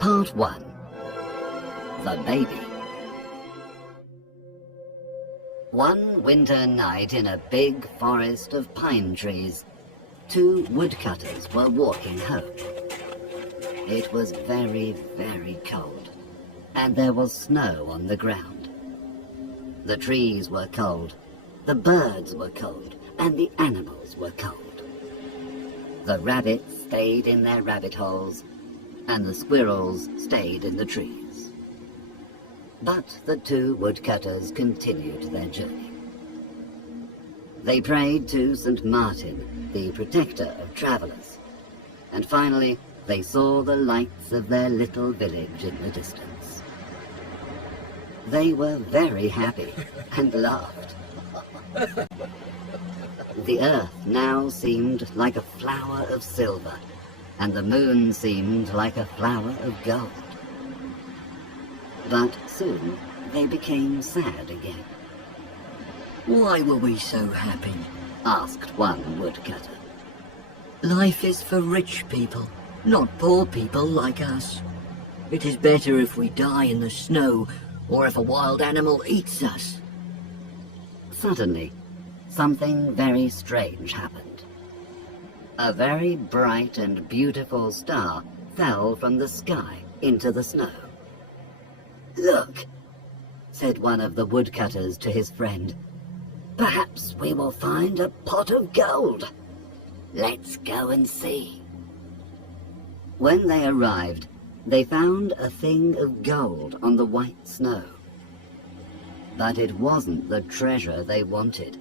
Part 1. The Baby. One winter night in a big forest of pine trees, two woodcutters were walking home. It was very, very cold, and there was snow on the ground. The trees were cold, the birds were cold, and the animals were cold. The rabbits stayed in their rabbit holes, and the squirrels stayed in the trees. But the two woodcutters continued their journey. They prayed to St. Martin, the protector of travellers, and finally they saw the lights of their little village in the distance. They were very happy and laughed. The earth now seemed like a flower of silver, and the moon seemed like a flower of gold. But soon they became sad again. "Why were we so happy?" asked one woodcutter. "Life is for rich people, not poor people like us. It is better if we die in the snow, or if a wild animal eats us." Suddenly, something very strange happened. A very bright and beautiful star fell from the sky into the snow. "Look," said one of the woodcutters to his friend. "Perhaps we will find a pot of gold. Let's go and see." When they arrived, they found a thing of gold on the white snow. But it wasn't the treasure they wanted.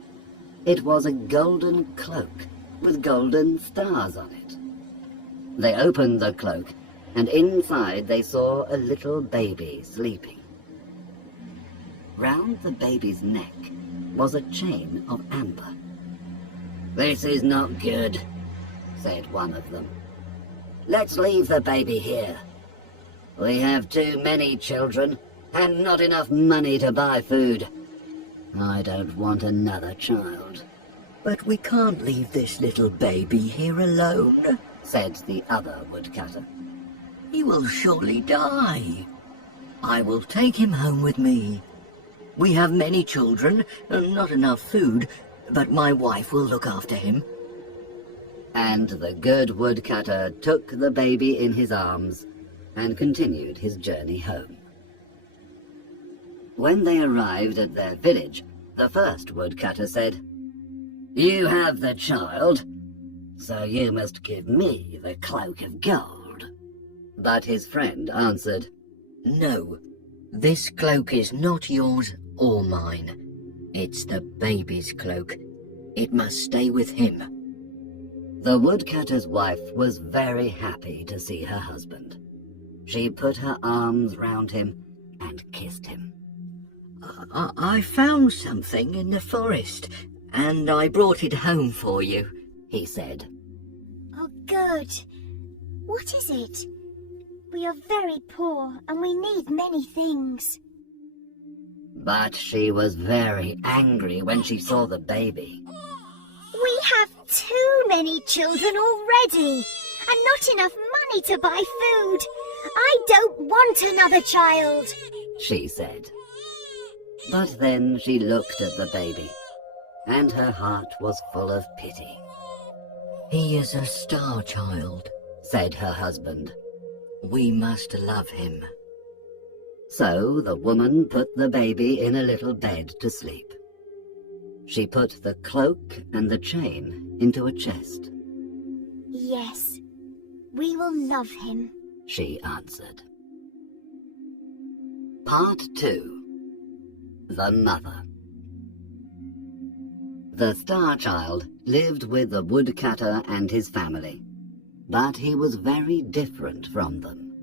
It was a golden cloak with golden stars on it. They opened the cloak, and inside they saw a little baby sleeping. Round the baby's neck was a chain of amber. "This is not good," said one of them. "Let's leave the baby here. We have too many children and not enough money to buy food. I don't want another child." "But we can't leave this little baby here alone," said the other woodcutter. "He will surely die. I will take him home with me. We have many children and not enough food, but my wife will look after him." And the good woodcutter took the baby in his arms and continued his journey home. When they arrived at their village, the first woodcutter said, "You have the child, so you must give me the cloak of gold." But his friend answered, "No, this cloak is not yours or mine. It's the baby's cloak. It must stay with him." The woodcutter's wife was very happy to see her husband. She put her arms round him and kissed him. I found something in the forest, and I brought it home for you," he said. "Oh, good. What is it? We are very poor and we need many things." But she was very angry when she saw the baby. "We have too many children already and not enough money to buy food. I don't want another child," she said. But then she looked at the baby, and her heart was full of pity. "He is a star child," said her husband. "We must love him." So the woman put the baby in a little bed to sleep. She put the cloak and the chain into a chest. "Yes, we will love him," she answered. Part 2. The Mother. The Star Child lived with the woodcutter and his family, but he was very different from them.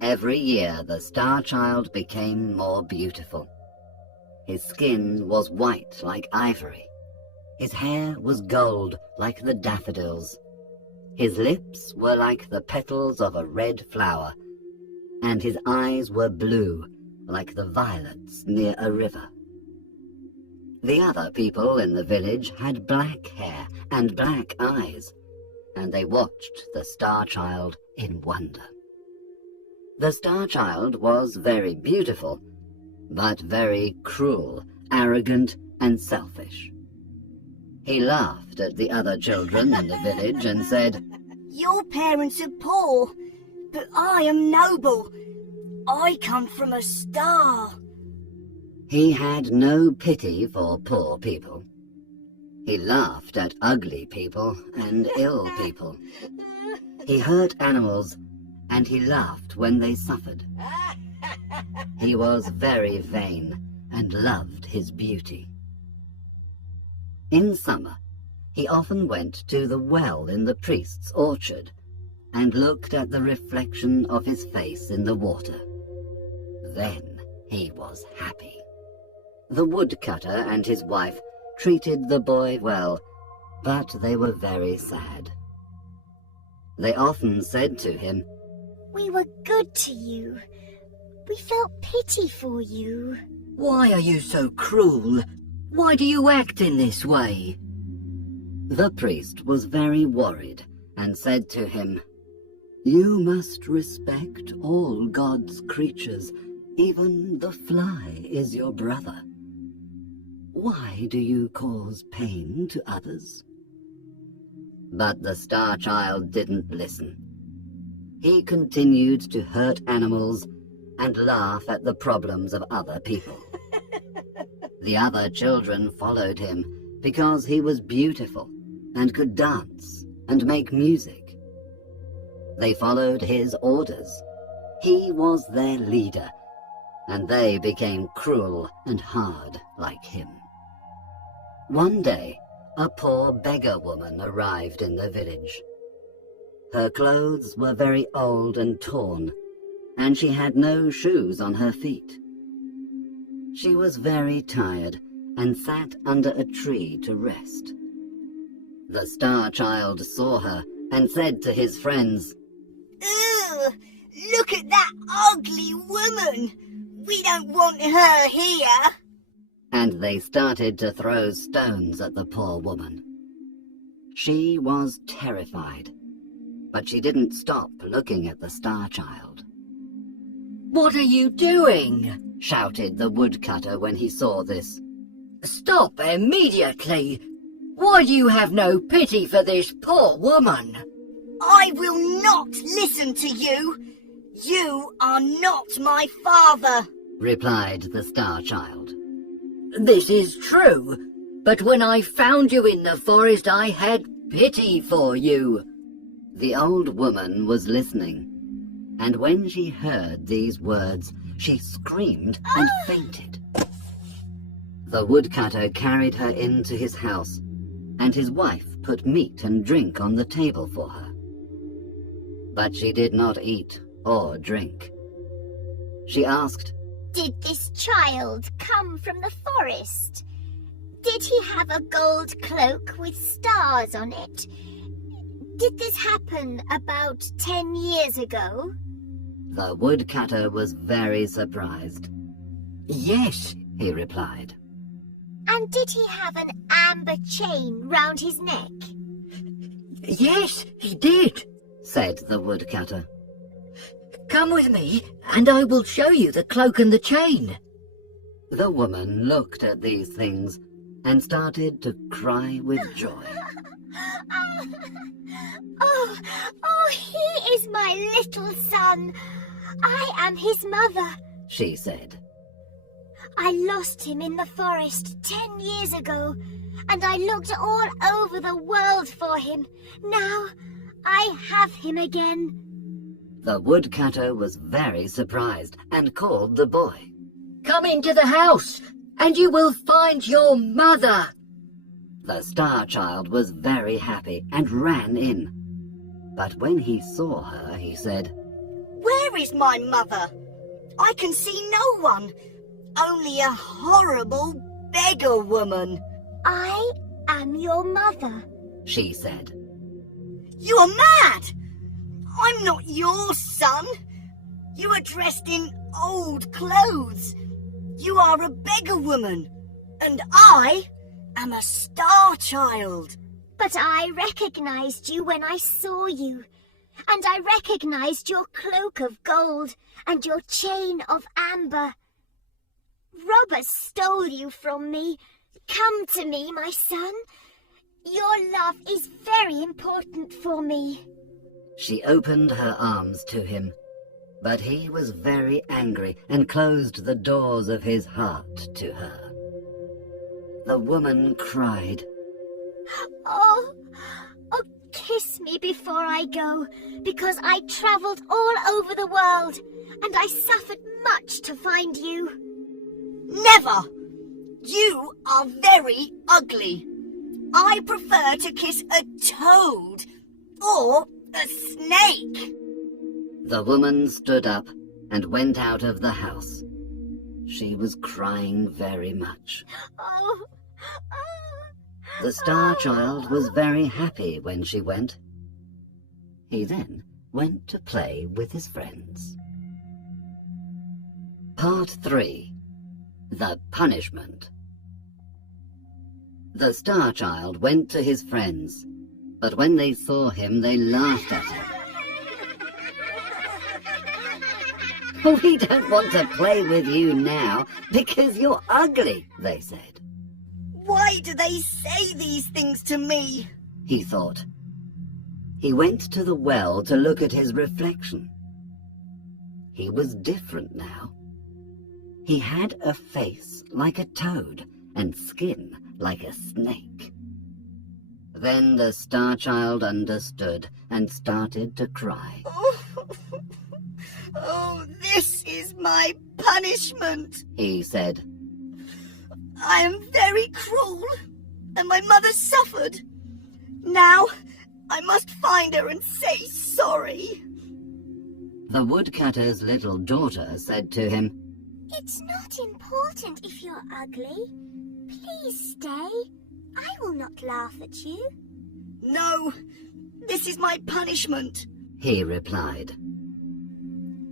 Every year the Star Child became more beautiful. His skin was white like ivory. His hair was gold like the daffodils. His lips were like the petals of a red flower, and his eyes were blue like the violets near a river. The other people in the village had black hair and black eyes, and they watched the Star Child in wonder. The Star Child was very beautiful, but very cruel, arrogant, and selfish. He laughed at the other children in the village and said, Your parents are poor, but I am noble. I come from a star. He had no pity for poor people. He laughed at ugly people and ill people. He hurt animals, and he laughed when they suffered. He was very vain and loved his beauty. In summer, he often went to the well in the priest's orchard and looked at the reflection of his face in the water. Then he was happy. The woodcutter and his wife treated the boy well, but they were very sad. They often said to him, We were good to you. We felt pity for you. Why are you so cruel? Why do you act in this way? The priest was very worried and said to him, You must respect all God's creatures. Even the fly is your brother. Why do you cause pain to others? But the Star Child didn't listen. He continued to hurt animals and laugh at the problems of other people. The other children followed him because he was beautiful and could dance and make music. They followed his orders. He was their leader, and they became cruel and hard like him. One day, a poor beggar woman arrived in the village. Her clothes were very old and torn, and she had no shoes on her feet. She was very tired and sat under a tree to rest. The Star Child saw her and said to his friends, Ugh! Look at that ugly woman! We don't want her here! And they started to throw stones at the poor woman. She was terrified, but she didn't stop looking at the Star Child. What are you doing? Shouted the woodcutter when he saw this. Stop immediately! Why do you have no pity for this poor woman? I will not listen to you! You are not my father! Replied the Star Child. This is true, but when I found you in the forest I had pity for you. The old woman was listening, and when she heard these words, she screamed and fainted. The woodcutter carried her into his house, and his wife put meat and drink on the table for her. But she did not eat or drink. She asked, Did this child come from the forest? Did he have a gold cloak with stars on it? Did this happen about 10 years ago? The woodcutter was very surprised. Yes, He replied. And did he have an amber chain round his neck? yes, he did. Said the woodcutter. Come with me, and I will show you the cloak and the chain. The woman looked at these things and started to cry with joy. He is my little son. I am his mother. She said. I lost him in the forest 10 years ago, and I looked all over the world for him. Now I have him again. The woodcutter was very surprised and called the boy. Come into the house, and you will find your mother. The Star Child was very happy and ran in. But when he saw her, he said, Where is my mother? I can see no one. Only a horrible beggar woman. I am your mother. She said. You are mad! I'm not your son. You are dressed in old clothes. You are a beggar woman, and I am a Star Child. But I recognized you when I saw you, and I recognized your cloak of gold and your chain of amber. Robbers stole you from me. Come to me, my son. Your love is very important for me. She opened her arms to him, but he was very angry and closed the doors of his heart to her. The woman cried. Oh, kiss me before I go, because I travelled all over the world, and I suffered much to find you. Never! You are very ugly. I prefer to kiss a toad or a snake. The woman stood up and went out of the house. She was crying very much. Oh. The Star Child was very happy when she went. He then went to play with his friends. Part 3. The Punishment. The Star Child went to his friends, but when they saw him, they laughed at him. "We don't want to play with you now, because you're ugly," they said. Why do they say these things to me? He thought. He went to the well to look at his reflection. He was different now. He had a face like a toad and skin like a snake. Then the Star Child understood and started to cry. Oh, this is my punishment, He said. I am very cruel, and my mother suffered. Now, I must find her and say sorry. The woodcutter's little daughter said to him, It's not important if you're ugly. Please stay. I will not laugh at you. No, this is my punishment. He replied.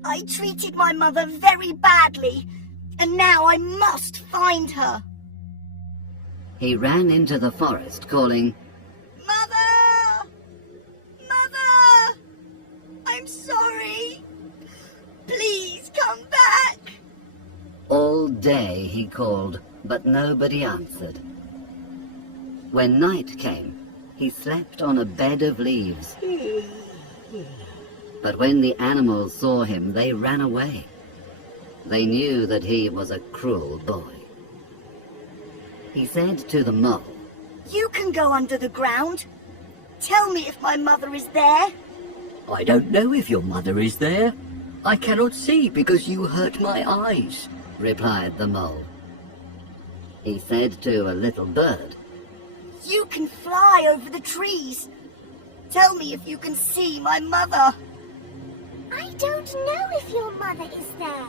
I treated my mother very badly, and now I must find her. He ran into the forest, calling, Mother! Mother! I'm sorry. Please come back. All day he called, but nobody answered. When night came, he slept on a bed of leaves. But when the animals saw him, they ran away. They knew that he was a cruel boy. He said to the mole, You can go under the ground. Tell me if my mother is there. I don't know if your mother is there. I cannot see because you hurt my eyes, replied the mole. He said to a little bird, You can fly over the trees. Tell me if you can see my mother. I don't know if your mother is there.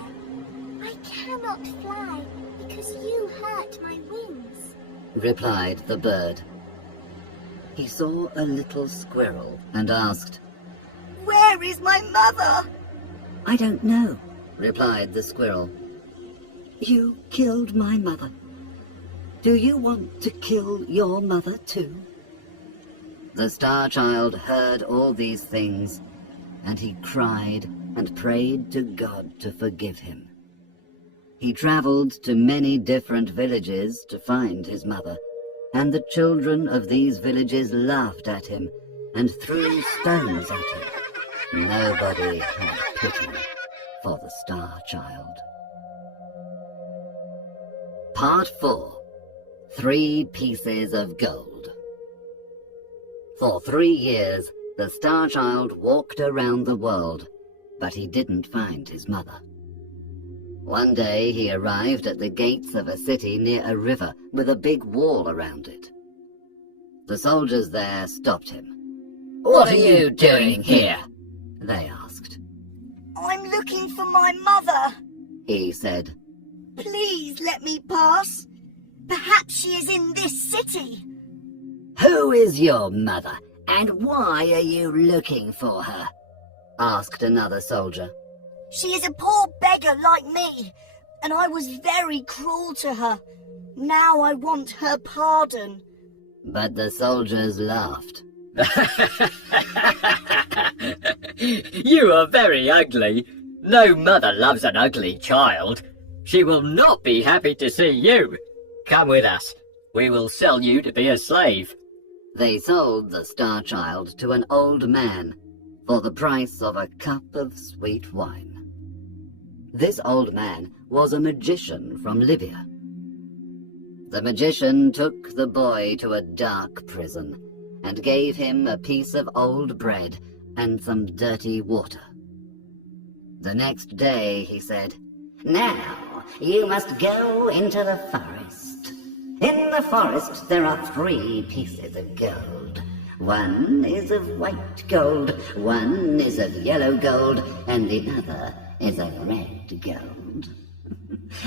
I cannot fly because you hurt my wings, replied the bird. He saw a little squirrel and asked, Where is my mother? I don't know, replied the squirrel. You killed my mother. Do you want to kill your mother too? The Star Child heard all these things, and he cried and prayed to God to forgive him. He travelled to many different villages to find his mother, and the children of these villages laughed at him and threw stones at him. Nobody had pity for the Star Child. Part 4. 3 Pieces of Gold. For 3 years, the Star Child walked around the world, but he didn't find his mother. One day he arrived at the gates of a city near a river with a big wall around it. The soldiers there stopped him. "What are you doing here?" they asked. I'm looking for my mother. He said, Please let me pass. Perhaps she is in this city. "Who is your mother, and why are you looking for her?" asked another soldier. She is a poor beggar like me, and I was very cruel to her. Now I want her pardon. But the soldiers laughed. You are very ugly. No mother loves an ugly child. She will not be happy to see you. Come with us. We will sell you to be a slave. They sold the Star Child to an old man for the price of a cup of sweet wine. This old man was a magician from Libya. The magician took the boy to a dark prison and gave him a piece of old bread and some dirty water. The next day he said, "Now you must go into the forest. In the forest there are 3 pieces of gold. One is of white gold, one is of yellow gold, and the other is of red gold.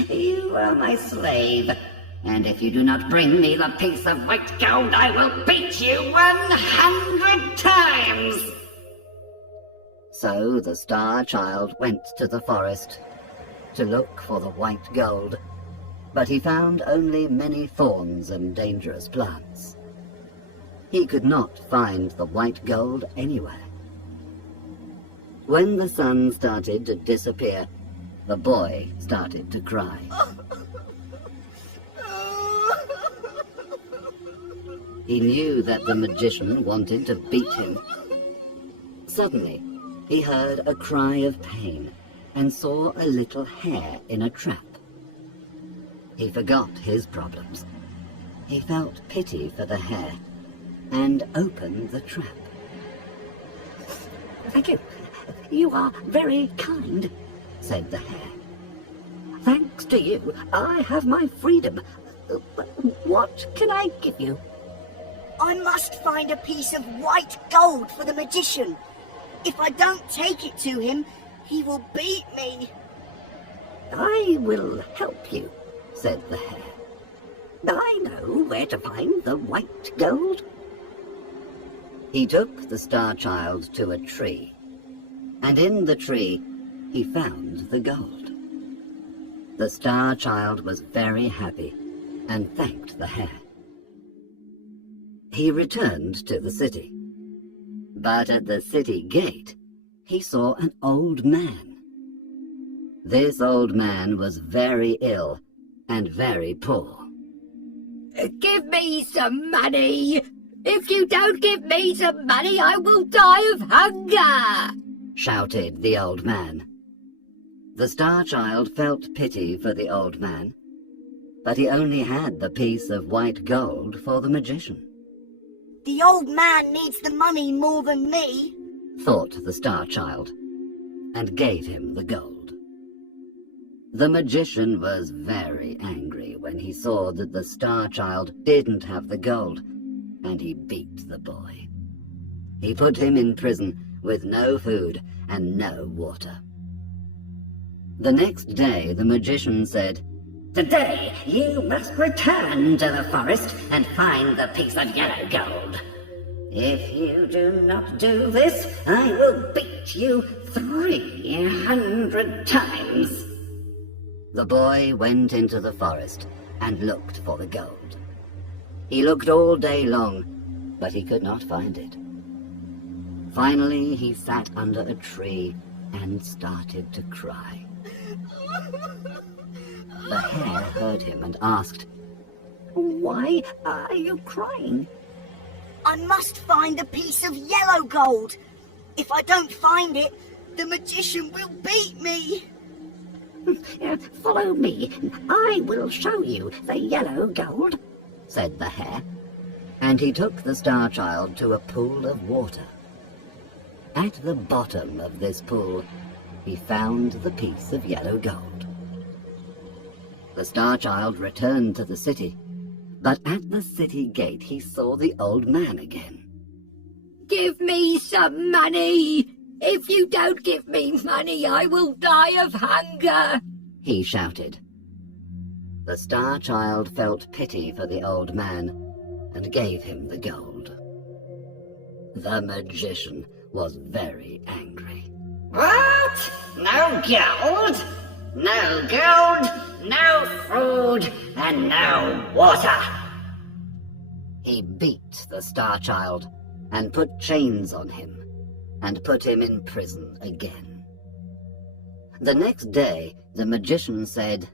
You are my slave, and if you do not bring me the piece of white gold, I will beat you 100 times." So the Star Child went to the forest to look for the white gold, but he found only many thorns and dangerous plants. He could not find the white gold anywhere. When the sun started to disappear, the boy started to cry. He knew that the magician wanted to beat him. Suddenly, he heard a cry of pain and saw a little hare in a trap. He forgot his problems. He felt pity for the hare and opened the trap. "Thank you. You are very kind," said the hare. "Thanks to you, I have my freedom. What can I give you?" I must find a piece of white gold for the magician. If I don't take it to him, he will beat me. "I will help you," said the hare. "I know where to find the white gold." He took the Star Child to a tree, and in the tree he found the gold. The Star Child was very happy and thanked the hare. He returned to the city, but at the city gate he saw an old man. This old man was very ill and very poor. Give me some money. If you don't give me some money, I will die of hunger, shouted the old man. The Star Child felt pity for the old man, but he only had the piece of white gold for the magician. The old man needs the money more than me, thought the Star Child, and gave him the gold. The magician was very angry when he saw that the Star Child didn't have the gold, and he beat the boy. He put him in prison with no food and no water. The next day the magician said, "Today you must return to the forest and find the piece of yellow gold. If you do not do this, I will beat you 300 times." The boy went into the forest and looked for the gold. He looked all day long, but he could not find it. Finally, he sat under a tree and started to cry. The hare heard him and asked, "Why are you crying?" I must find a piece of yellow gold. If I don't find it, the magician will beat me. "Follow me. I will show you the yellow gold," said the hare, and he took the Star Child to a pool of water. At the bottom of this pool, he found the piece of yellow gold. The Star Child returned to the city, but at the city gate he saw the old man again. Give me some money. If you don't give me money, I will die of hunger, he shouted. The Star Child felt pity for the old man and gave him the gold. The magician was very angry. What? No gold? No gold, no food, and no water. He beat the Star Child and put chains on him, and put him in prison again. The next day, the magician said,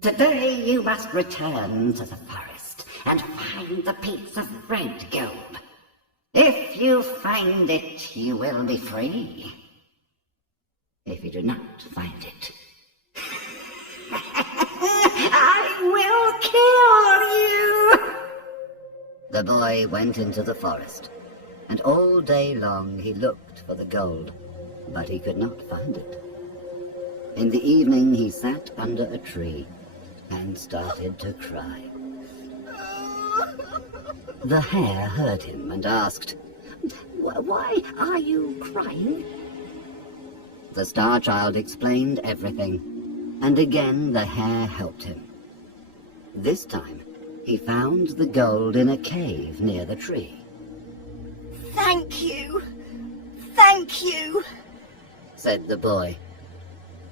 "Today you must return to the forest and find the piece of red gold. If you find it, you will be free. If you do not find it, I will kill you." The boy went into the forest, and all day long he looked for the gold, but he could not find it. In the evening he sat under a tree and started to cry. The hare heard him and asked, Why are you crying? The Star Child explained everything, and again the hare helped him. This time he found the gold in a cave near the tree. Thank you. Thank you. Said the boy,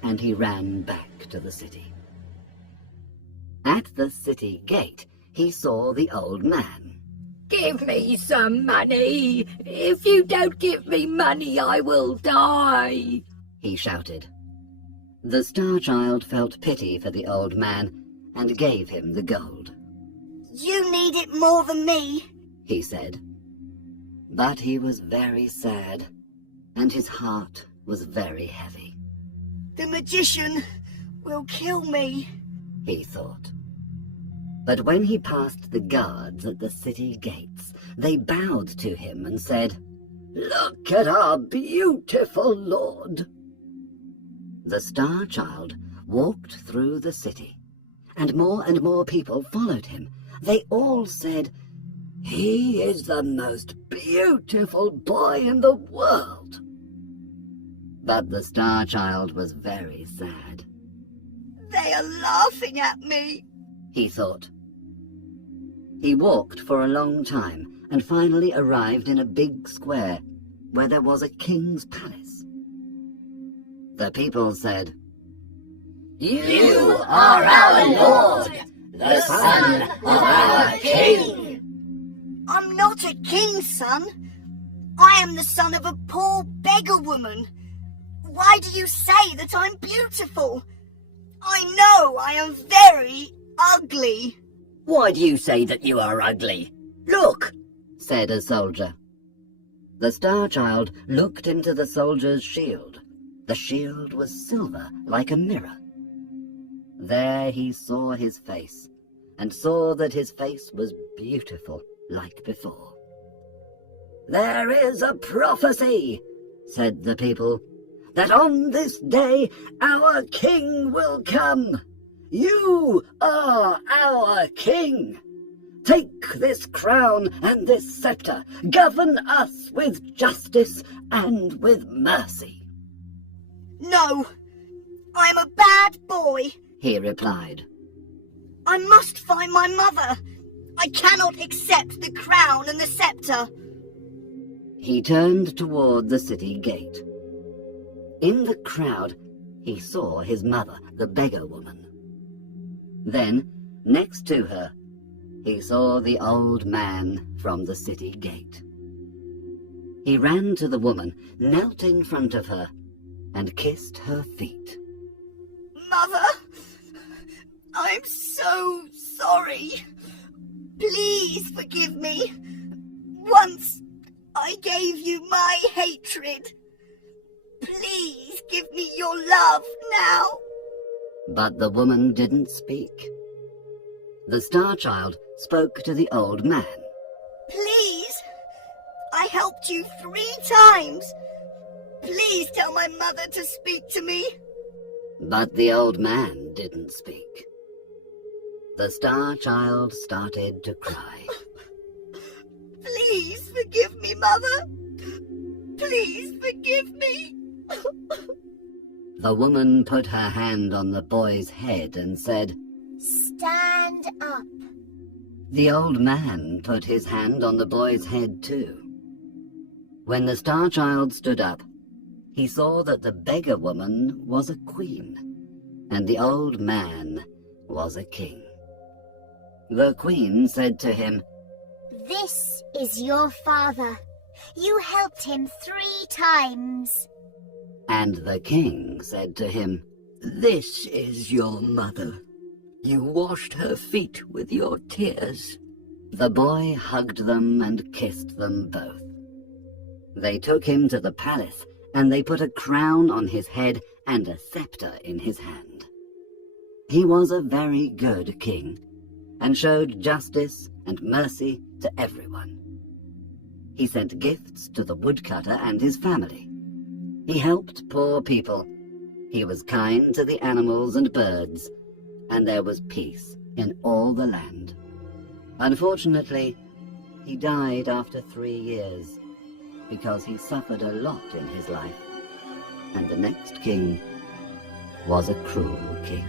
and he ran back to the city. At the city gate, he saw the old man. Give me some money. If you don't give me money, I will die, he shouted. The Star Child felt pity for the old man and gave him the gold. You need it more than me, he said. But he was very sad, and his heart was very heavy. The magician will kill me, he thought. But when he passed the guards at the city gates, they bowed to him and said, Look at our beautiful lord. The Star Child walked through the city, and more people followed him. They all said, He is the most beautiful boy in the world. But the Star Child was very sad. They are laughing at me, he thought. He walked for a long time and finally arrived in a big square where there was a king's palace. The people said, You are our lord, the son of our king. I'm not a king's son. I am the son of a poor beggar woman. Why do you say that I'm beautiful? I know I am very ugly. Why do you say that you are ugly? Look, said a soldier. The Star Child looked into the soldier's shield. The shield was silver like a mirror. There he saw his face, and saw that his face was beautiful like before. There is a prophecy, said the people, that on this day our king will come. You are our king. Take this crown and this scepter. Govern us with justice and with mercy. No, I'm a bad boy, he replied. I must find my mother. I cannot accept the crown and the scepter. He turned toward the city gate. In the crowd, he saw his mother, the beggar woman. Then, next to her, he saw the old man from the city gate. He ran to the woman, knelt in front of her, and kissed her feet. Mother, I'm so sorry. Please forgive me. Once I gave you my hatred. Please give me your love now. But the woman didn't speak. The Star Child spoke to the old man. Please, I helped you 3 times. Please tell my mother to speak to me. But the old man didn't speak. The Star Child started to cry. Please forgive me, Mother. Please forgive me. The woman put her hand on the boy's head and said, Stand up. The old man put his hand on the boy's head too. When the Star Child stood up, he saw that the beggar woman was a queen, and the old man was a king. The queen said to him, This is your father. You helped him 3 times. And the king said to him, This is your mother. You washed her feet with your tears. The boy hugged them and kissed them both. They took him to the palace, and they put a crown on his head and a scepter in his hand. He was a very good king, and showed justice and mercy to everyone. He sent gifts to the woodcutter and his family. He helped poor people. He was kind to the animals and birds, and there was peace in all the land. Unfortunately, he died after 3 years, because he suffered a lot in his life, and the next king was a cruel king.